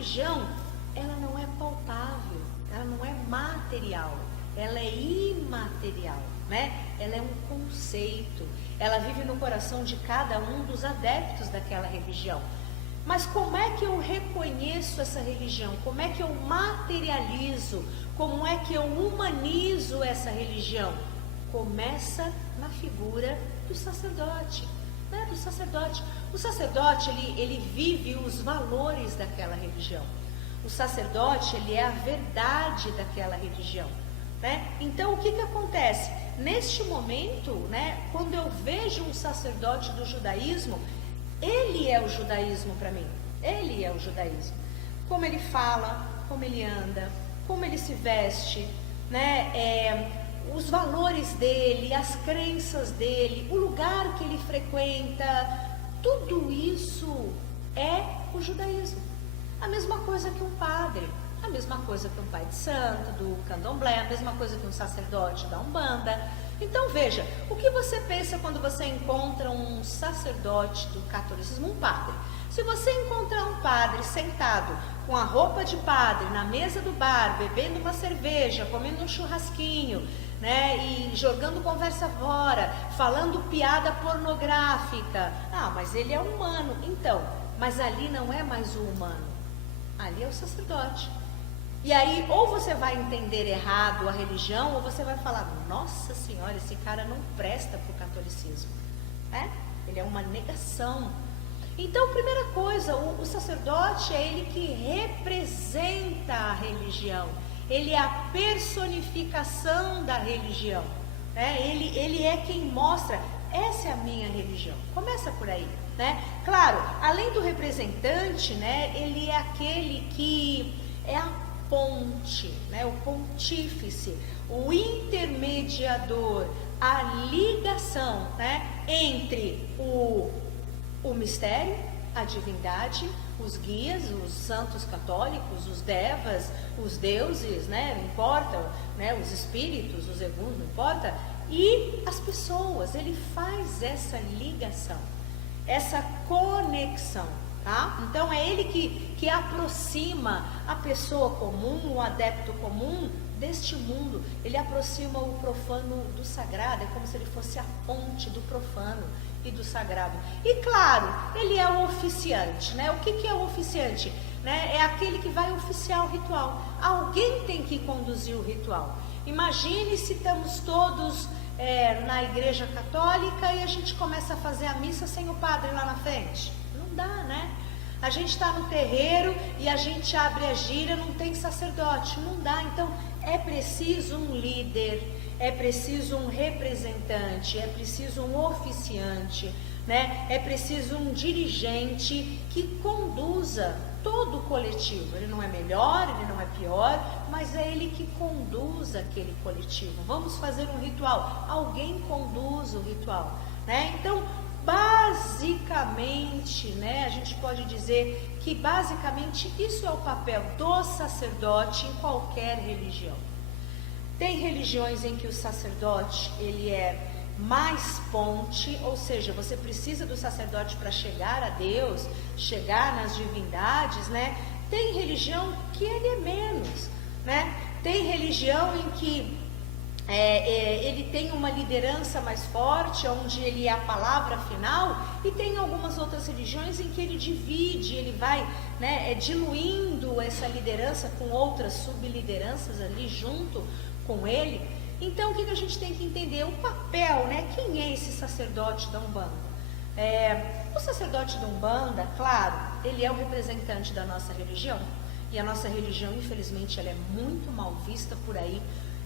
religião, ela não é palpável, ela não é material, ela é imaterial, né? Ela é um conceito, ela vive no coração de cada um dos adeptos daquela religião. Mas como é que eu reconheço essa religião? Como é que eu materializo? Como é que eu humanizo essa religião? Começa na figura do sacerdote, né? Do sacerdote. O sacerdote, ele vive os valores daquela religião. O sacerdote, ele é a verdade daquela religião, né? Então, o que acontece? Neste momento, né, quando eu vejo um sacerdote do judaísmo, ele é o judaísmo para mim. Ele é o judaísmo. Como ele fala, como ele anda, como ele se veste, né? Os valores dele, as crenças dele, o lugar que ele frequenta, tudo isso é o judaísmo. A mesma coisa que um padre, a mesma coisa que um pai de santo, do candomblé, a mesma coisa que um sacerdote da Umbanda. Então veja, o que você pensa quando você encontra um sacerdote do catolicismo, um padre? Se você encontrar um padre sentado com a roupa de padre na mesa do bar, bebendo uma cerveja, comendo um churrasquinho, né, e jogando conversa fora, falando piada pornográfica, mas ele é humano. Então, mas ali não é mais o humano, ali é o sacerdote. E aí, ou você vai entender errado a religião, ou você vai falar, nossa senhora, esse cara não presta para o catolicismo, né? Ele é uma negação. Então, primeira coisa, o sacerdote é ele que representa a religião, ele é a personificação da religião, né? Ele é quem mostra, essa é a minha religião. Começa por aí, né? Claro, além do representante, né, ele é aquele que é a ponte, né, o pontífice, o intermediador, a ligação, né, entre o mistério, a divindade, os guias, os santos católicos, os devas, os deuses, né, não importa, né, os espíritos, os eguns, não importa, e as pessoas. Ele faz essa ligação, essa conexão. Tá? Então é ele que aproxima a pessoa comum, o adepto comum deste mundo. Ele aproxima o profano do sagrado, é como se ele fosse a ponte do profano e do sagrado. E claro, ele é o oficiante, né? O que é o oficiante? Né? É aquele que vai oficiar o ritual. Alguém tem que conduzir o ritual. Imagine se estamos todos na igreja católica e a gente começa a fazer a missa sem o padre lá na frente. Não dá, né? A gente está no terreiro e a gente abre a gira, não tem sacerdote, não dá. Então é preciso um líder, é preciso um representante, é preciso um oficiante, né? É preciso um dirigente que conduza todo o coletivo. Ele não é melhor, ele não é pior, mas é ele que conduz aquele coletivo. Vamos fazer um ritual, alguém conduz o ritual, né? Então, basicamente, né, a gente pode dizer que basicamente isso é o papel do sacerdote em qualquer religião. Tem religiões em que o sacerdote, ele é mais ponte, ou seja, você precisa do sacerdote para chegar a Deus, chegar nas divindades, né? Tem religião que ele é menos, né? Tem religião em que ele tem uma liderança mais forte, onde ele é a palavra final, e tem algumas outras religiões em que ele divide, ele vai, né, diluindo essa liderança com outras sublideranças ali junto com ele. Então, o que a gente tem que entender? O papel, né? Quem é esse sacerdote da Umbanda? O sacerdote da Umbanda, claro, ele é o representante da nossa religião, e a nossa religião, infelizmente, ela é muito mal vista por aí,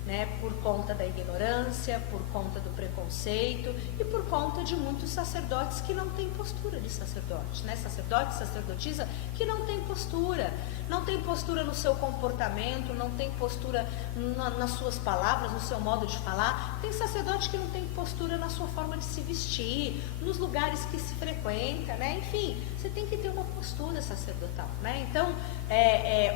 né, por conta da ignorância, por conta do preconceito e por conta de muitos sacerdotes que não têm postura de sacerdote, né? Sacerdote, sacerdotisa que não tem postura no seu comportamento, não tem postura nas suas palavras, no seu modo de falar. Tem sacerdote que não tem postura na sua forma de se vestir, nos lugares que se frequenta, né? Enfim, você tem que ter uma postura sacerdotal, né? Então,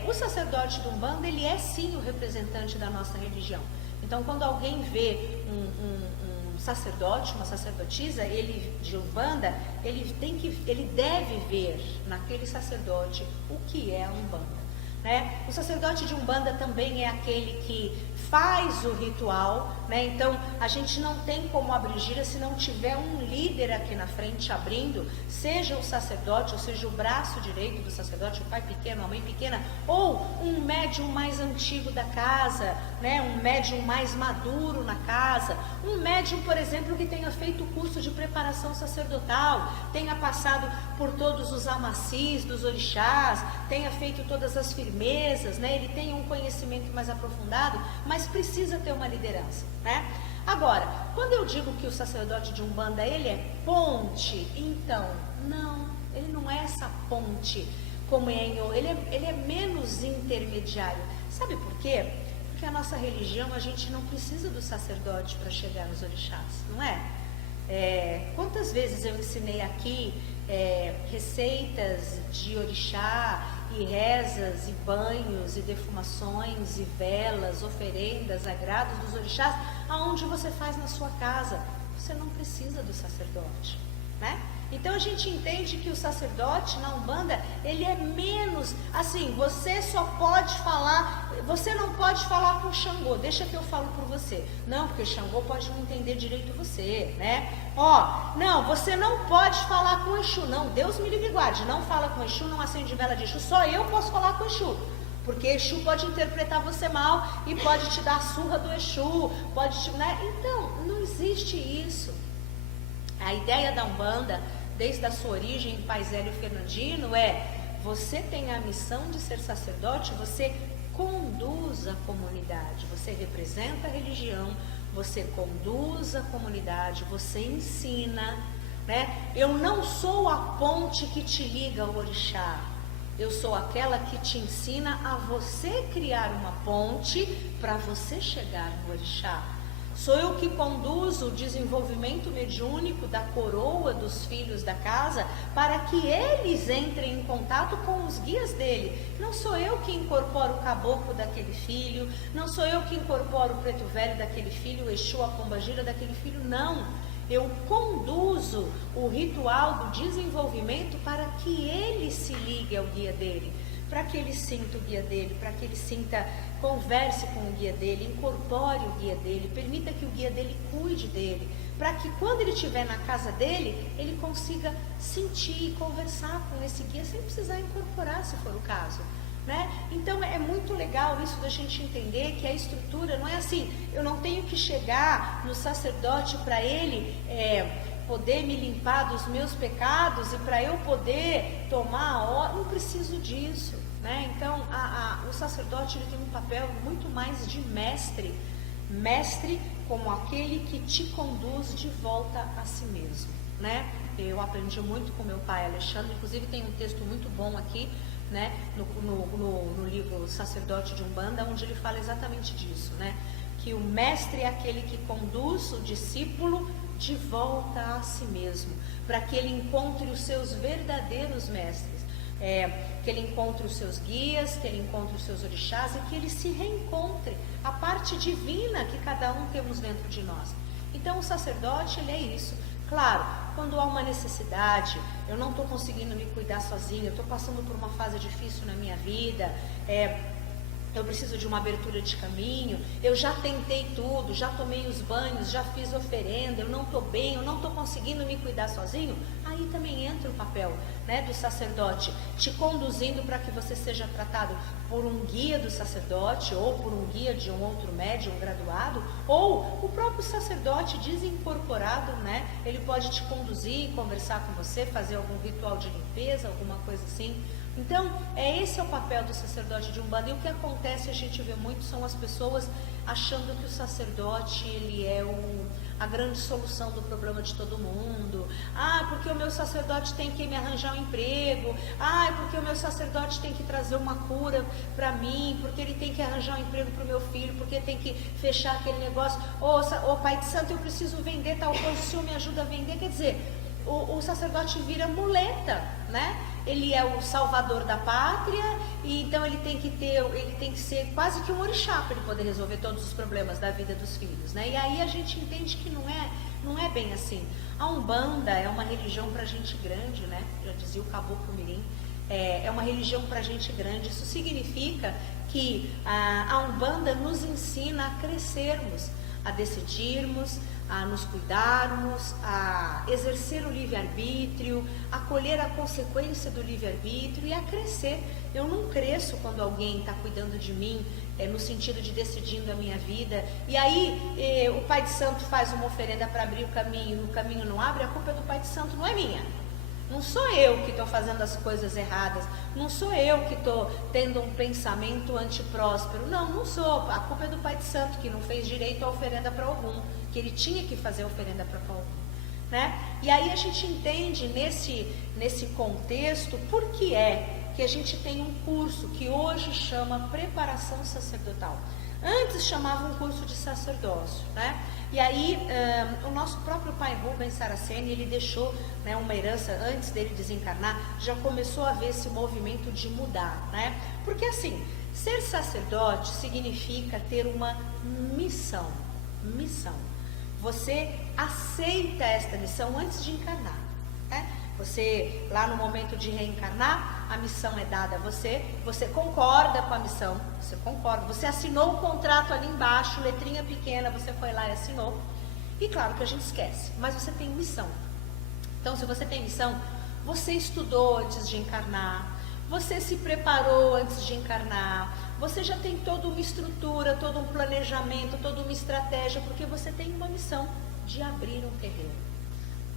o sacerdote do Umbanda, ele é sim o representante da nossa religião. Então, quando alguém vê um sacerdote, uma sacerdotisa, ele de Umbanda, ele deve ver naquele sacerdote o que é a Umbanda, né? O sacerdote de Umbanda também é aquele que faz o ritual, né? Então a gente não tem como abrir gira se não tiver um líder aqui na frente abrindo, seja o sacerdote, ou seja o braço direito do sacerdote, o pai pequeno, a mãe pequena, ou um médium mais antigo da casa, né? Um médium mais maduro na casa, um médium, por exemplo, que tenha feito o curso de preparação sacerdotal, tenha passado por todos os amacis dos orixás, tenha feito todas as firmezas, né? Ele tenha um conhecimento mais aprofundado, mas precisa ter uma liderança, né? Agora, quando eu digo que o sacerdote de Umbanda, ele é ponte, então, não, ele não é essa ponte como é em outro, ele é menos intermediário. Sabe por quê? Porque a nossa religião, a gente não precisa do sacerdote para chegar nos orixás, não é? Quantas vezes eu ensinei aqui receitas de orixá, e rezas, e banhos, e defumações, e velas, oferendas, agrados dos orixás, aonde você faz na sua casa. Você não precisa do sacerdote, né? Então a gente entende que o sacerdote na Umbanda, ele é menos, assim, você só pode falar, você não pode falar com o Xangô, deixa que eu falo por você. Não, porque o Xangô pode não entender direito você, né? Não, você não pode falar com o Exu, não, Deus me livre e guarde, não fala com o Exu, não acende vela de Exu, só eu posso falar com o Exu. Porque Exu pode interpretar você mal e pode te dar a surra do Exu, pode te, né? Então, não existe isso. A ideia da Umbanda, desde a sua origem em Pai Zélio e Fernandino, você tem a missão de ser sacerdote, você conduz a comunidade, você representa a religião, você conduz a comunidade, você ensina, né? Eu não sou a ponte que te liga ao orixá, eu sou aquela que te ensina a você criar uma ponte para você chegar no orixá. Sou eu que conduzo o desenvolvimento mediúnico da coroa dos filhos da casa para que eles entrem em contato com os guias dele. Não sou eu que incorporo o caboclo daquele filho, não sou eu que incorporo o preto velho daquele filho, o Exu, a pombagira daquele filho, não. Eu conduzo o ritual do desenvolvimento para que ele se ligue ao guia dele, para que ele sinta o guia dele, para que ele converse com o guia dele, incorpore o guia dele, permita que o guia dele cuide dele, para que quando ele estiver na casa dele, ele consiga sentir e conversar com esse guia sem precisar incorporar, se for o caso, né? Então é muito legal isso da gente entender que a estrutura não é assim, eu não tenho que chegar no sacerdote para ele poder me limpar dos meus pecados e para eu poder tomar a hora, não preciso disso, né? Então o sacerdote, ele tem um papel muito mais de mestre como aquele que te conduz de volta a si mesmo, né? Eu aprendi muito com meu pai Alexandre, inclusive tem um texto muito bom aqui, né? No livro Sacerdote de Umbanda, onde ele fala exatamente disso, né? Que o mestre é aquele que conduz o discípulo de volta a si mesmo, para que ele encontre os seus verdadeiros mestres, que ele encontre os seus guias, que ele encontre os seus orixás e que ele se reencontre a parte divina que cada um temos dentro de nós. Então o sacerdote, ele é isso. Claro, quando há uma necessidade, eu não estou conseguindo me cuidar sozinha, eu estou passando por uma fase difícil na minha vida, eu preciso de uma abertura de caminho, eu já tentei tudo, já tomei os banhos, já fiz oferenda, eu não estou bem, eu não estou conseguindo me cuidar sozinho, aí também entra o papel, né, do sacerdote, te conduzindo para que você seja tratado por um guia do sacerdote, ou por um guia de um outro médium graduado, ou o próprio sacerdote desincorporado, né, ele pode te conduzir, conversar com você, fazer algum ritual de limpeza, alguma coisa assim. Então, esse é o papel do sacerdote de Umbanda. E o que acontece, a gente vê muito, são as pessoas achando que o sacerdote, ele é a grande solução do problema de todo mundo. Porque o meu sacerdote tem que me arranjar um emprego. Porque o meu sacerdote tem que trazer uma cura para mim, porque ele tem que arranjar um emprego para o meu filho, porque tem que fechar aquele negócio. Pai de santo, eu preciso vender tal coisa, o senhor me ajuda a vender. Quer dizer, o sacerdote vira muleta, né? Ele é o salvador da pátria, e então ele tem que ser quase que um orixá para ele poder resolver todos os problemas da vida dos filhos, né? E aí a gente entende que não é bem assim. A Umbanda é uma religião para gente grande, né? Já dizia o Caboclo Mirim, é uma religião para gente grande. Isso significa que a Umbanda nos ensina a crescermos, a decidirmos, a nos cuidarmos, a exercer o livre-arbítrio, a colher a consequência do livre-arbítrio e a crescer. Eu não cresço quando alguém está cuidando de mim, no sentido de decidindo a minha vida, e aí o Pai de Santo faz uma oferenda para abrir o caminho não abre, a culpa é do Pai de Santo, não é minha. Não sou eu que estou fazendo as coisas erradas, não sou eu que estou tendo um pensamento antipróspero, não sou, a culpa é do Pai de Santo, que não fez direito à oferenda para algum, que ele tinha que fazer a oferenda para algum, né? E aí a gente entende nesse contexto por que é que a gente tem um curso que hoje chama Preparação Sacerdotal. Antes chamava um curso de sacerdócio, né? E aí o nosso próprio pai Rubens Saraceni, ele deixou, né, uma herança antes dele desencarnar, já começou a ver esse movimento de mudar, né? Porque assim, ser sacerdote significa ter uma missão. Você aceita esta missão antes de encarnar, né? Você, lá no momento de reencarnar, a missão é dada a você, você concorda com a missão, você assinou o contrato ali embaixo, letrinha pequena, você foi lá e assinou, e claro que a gente esquece, mas você tem missão. Então, se você tem missão, você estudou antes de encarnar, você se preparou antes de encarnar, você já tem toda uma estrutura, todo um planejamento, toda uma estratégia, porque você tem uma missão de abrir um terreiro,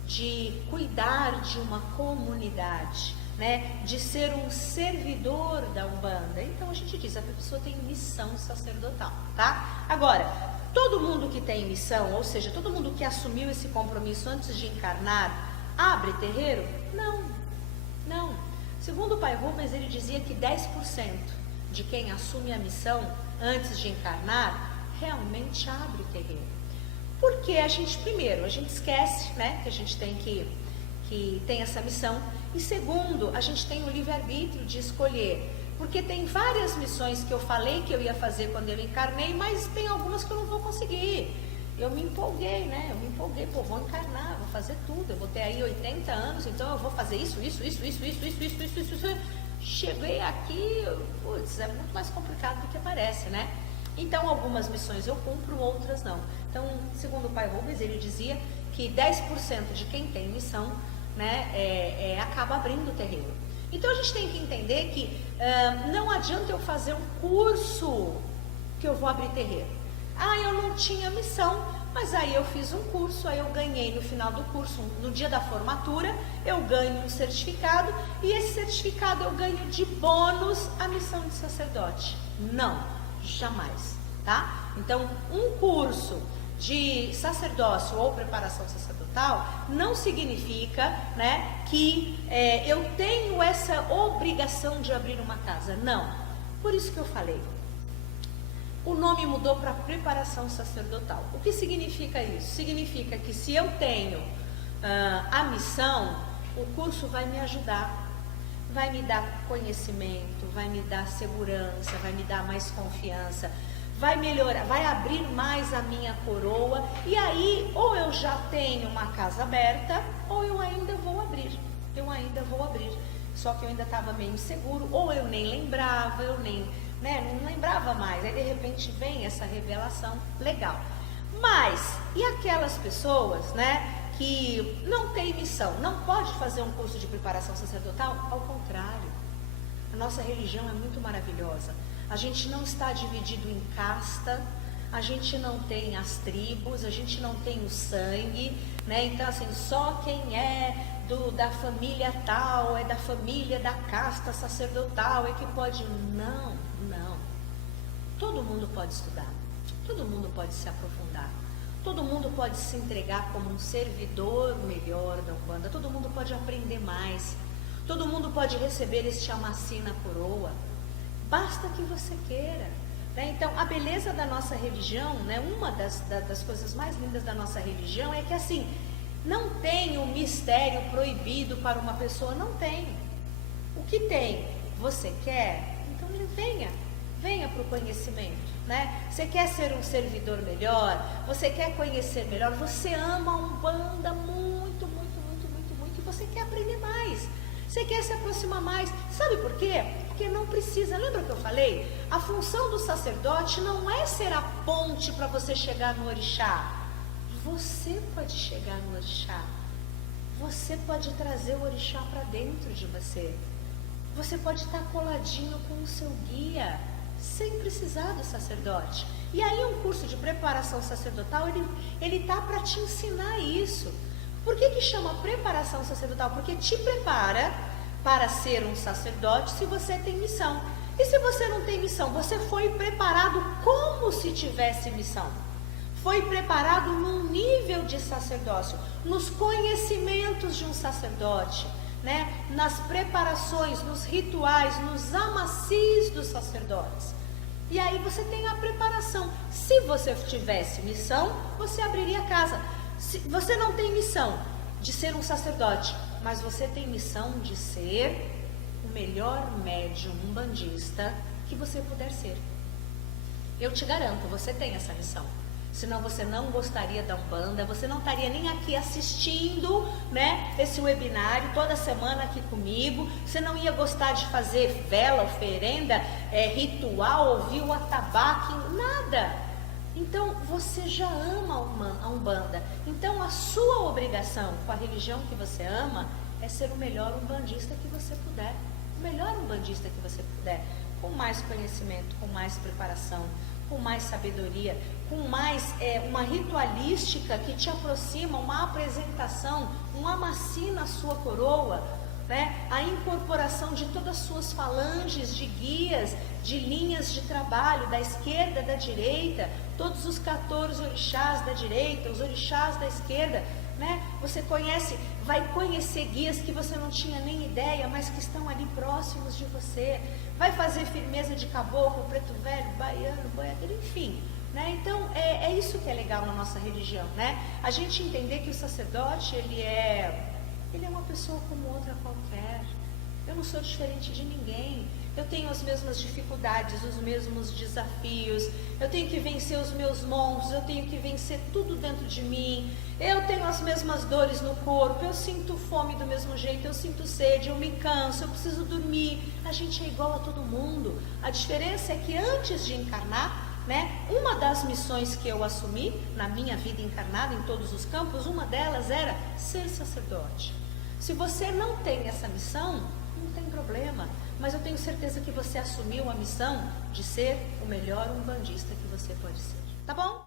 de cuidar de uma comunidade, né? De ser um servidor da Umbanda. Então a gente diz, a pessoa tem missão sacerdotal, tá? Agora, todo mundo que tem missão, ou seja, todo mundo que assumiu esse compromisso antes de encarnar, abre terreiro? Não. Segundo o pai Rubens, ele dizia que 10% de quem assume a missão antes de encarnar, realmente abre terreiro. Porque a gente esquece, né, que a gente tem essa missão, e segundo, a gente tem o livre-arbítrio de escolher, porque tem várias missões que eu falei que eu ia fazer quando eu encarnei, mas tem algumas que eu não vou conseguir. Eu me empolguei, vou encarnar, vou fazer tudo, eu vou ter aí 80 anos, então eu vou fazer isso. Cheguei aqui, é muito mais complicado do que parece, né? Então, algumas missões eu cumpro, outras não. Então, segundo o pai Rubens, ele dizia que 10% de quem tem missão, né, acaba abrindo o terreiro. Então, a gente tem que entender que não adianta eu fazer um curso que eu vou abrir terreiro. Eu não tinha missão, mas aí eu fiz um curso, aí eu ganhei no final do curso, no dia da formatura, eu ganho um certificado, e esse certificado eu ganho de bônus a missão de sacerdote. Não. Jamais, tá? Então, um curso de sacerdócio ou preparação sacerdotal não significa, né, que eu tenho essa obrigação de abrir uma casa. Não. Por isso que eu falei. O nome mudou para preparação sacerdotal. O que significa isso? Significa que se eu tenho a missão, o curso vai me ajudar. Vai me dar conhecimento, vai me dar segurança, vai me dar mais confiança, vai melhorar, vai abrir mais a minha coroa, e aí ou eu já tenho uma casa aberta, ou eu ainda vou abrir, só que eu ainda estava meio inseguro, ou eu nem lembrava, não lembrava mais, aí de repente vem essa revelação, legal. Mas, e aquelas pessoas, né, que não tem missão, não pode fazer um curso de preparação sacerdotal? Ao contrário, a nossa religião é muito maravilhosa. A gente não está dividido em casta, a gente não tem as tribos, a gente não tem o sangue, né? Então, assim, só quem é da família tal, é da família da casta sacerdotal, é que pode. Não. Todo mundo pode estudar, todo mundo pode se aprofundar. Todo mundo pode se entregar como um servidor melhor da Umbanda, todo mundo pode aprender mais, todo mundo pode receber este amaci na coroa, basta que você queira, né? Então, a beleza da nossa religião, né, uma das coisas mais lindas da nossa religião é que, assim, Não tem um mistério proibido para uma pessoa, não tem. O que tem? Você quer? Então venha para o conhecimento, né? Você quer ser um servidor melhor? Você quer conhecer melhor? Você ama a Umbanda muito, e você quer aprender mais. Você quer se aproximar mais. Sabe por quê? Porque não precisa. Lembra que eu falei? A função do sacerdote não é ser a ponte para você chegar no orixá. Você pode chegar no orixá. Você pode trazer o orixá para dentro de você. Você pode estar coladinho com o seu guia, sem precisar do sacerdote. E aí um curso de preparação sacerdotal, ele tá para te ensinar isso. Por que chama preparação sacerdotal? Porque te prepara para ser um sacerdote se você tem missão. E se você não tem missão, você foi preparado como se tivesse missão. Foi preparado num nível de sacerdócio, nos conhecimentos de um sacerdote, né? Nas preparações, nos rituais, nos amacis dos sacerdotes. E aí você tem a preparação. Se você tivesse missão, você abriria casa. Se você não tem missão de ser um sacerdote, mas você tem missão de ser o melhor médium umbandista que você puder ser. Eu te garanto, você tem essa missão. Senão você não gostaria da Umbanda, você não estaria nem aqui assistindo, né, esse webinário toda semana aqui comigo, você não ia gostar de fazer vela, oferenda, ritual, ouvir o atabaque, nada. Então você já ama a Umbanda. Então a sua obrigação com a religião que você ama é ser o melhor umbandista que você puder. O melhor umbandista que você puder, com mais conhecimento, com mais preparação, com mais sabedoria, com mais uma ritualística que te aproxima, uma apresentação, um amaci na sua coroa, né? A incorporação de todas as suas falanges de guias, de linhas de trabalho, da esquerda, da direita, todos os 14 orixás da direita, os orixás da esquerda, né? Você vai conhecer guias que você não tinha nem ideia, mas que estão ali próximos de você. Vai fazer firmeza de caboclo, preto velho, baiano, boiadeiro, enfim, né? Então é isso que é legal na nossa religião, né? A gente entender que o sacerdote ele é uma pessoa como outra qualquer. Eu não sou diferente de ninguém. Eu tenho as mesmas dificuldades, os mesmos desafios. Eu tenho que vencer os meus monstros, eu tenho que vencer tudo dentro de mim. Eu tenho as mesmas dores no corpo, eu sinto fome do mesmo jeito, eu sinto sede, eu me canso, eu preciso dormir. A gente é igual a todo mundo. A diferença é que antes de encarnar, né, uma das missões que eu assumi na minha vida encarnada, em todos os campos, uma delas era ser sacerdote. Se você não tem essa missão, não tem problema, mas eu tenho certeza que você assumiu a missão de ser o melhor umbandista que você pode ser, tá bom?